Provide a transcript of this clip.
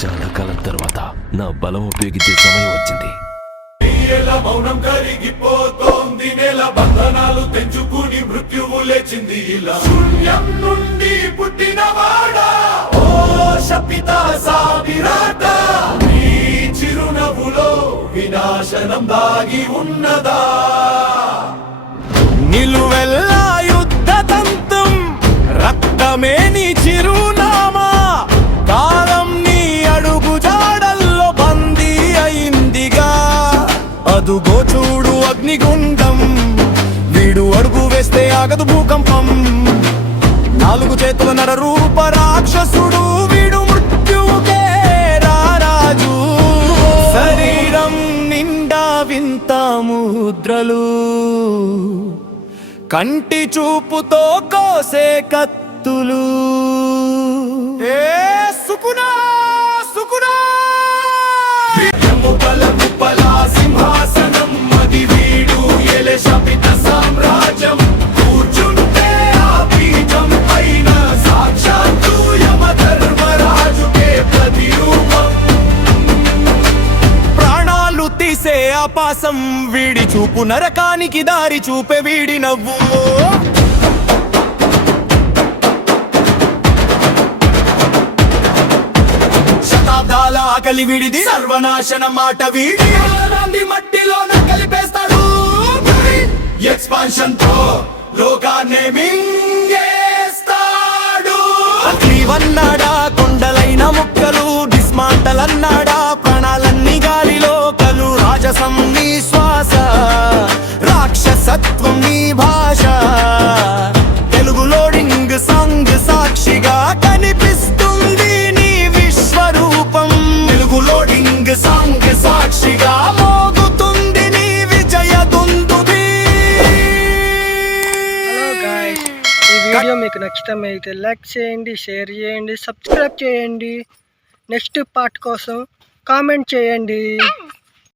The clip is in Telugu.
చాలా కాలం తర్వాత నా బలం ఉపయోగించే సమయం వచ్చింది. మౌనం కరిగిపోతోంది, నేల బంధనాలు తెంచుకుని మృత్యువు లేచింది. ఇలా శూన్యం నుండి పుట్టినవాడా ఓ శపిత సావిరాట, నీ చిరునవ్వులో వినాశనం దాగి ఉన్నదా? నిలువెల్లా యుద్ధ తంత్రం, రక్తమే నీ చిరునామా, కాలం నీ అడుగు జాడల్లో బందీ అయిందిగా. అదుగో చూడు అగ్నిగుండం, వీడు అడుగు వేస్తే ఆగదు భూకంపం. 4 చేతుల నర రూప రాక్షసుడు వీడు, మృత్యువుకే రారాజు. శరీరం నిండా వింత ముద్రలు, కంటి చూపుతో కోసే కత్తులు. ఏ సుకునా సుకునా సింహాసనం మది వీడు, ఎలె శపిత సామ్రాజ్యం. కూర్చుంటే ఆ పీఠం పైన సాక్షాత్తు యమధర్మరాజుకే ప్రతిరూపం. ప్రాణాలు తీసే ఆపాసం వీడి చూపు, నరకానికి దారి చూపే వీడి నవ్వు. శతాబ్దాల ఆకలి వీడిది, సర్వనాశన మాట వీడి. మట్టిలో కలిపేస్తాడు, ఎక్స్పాన్షన్ తో లోకాన్ని మింగేస్తాడు. అగ్నివన్నాడా కొండలైన ముక్కలు, డిస్మాంటల్ అన్నాడా ప్రాణాలన్నీ గాలిలో కలు. రాజసం నీ శ్వాస, రాక్షసత్వం నీ భాష. తెలుగు లోడింగ్ సాంగ్ సాక్షిగా కనిపిస్తుంది నీ విశ్వరూపం. తెలుగు లోడింగ్ సాంగ్ సాక్షిగా మోగుతుంది నీ విజయ దుందుభి. హలో గాయ్స్, ఈ వీడియో మీకు నచ్చితే లైక్ చేయండి, షేర్ చేయండి, సబ్స్క్రైబ్ చేయండి. నెక్స్ట్ పార్ట్ కోసం కామెంట్ చేయండి.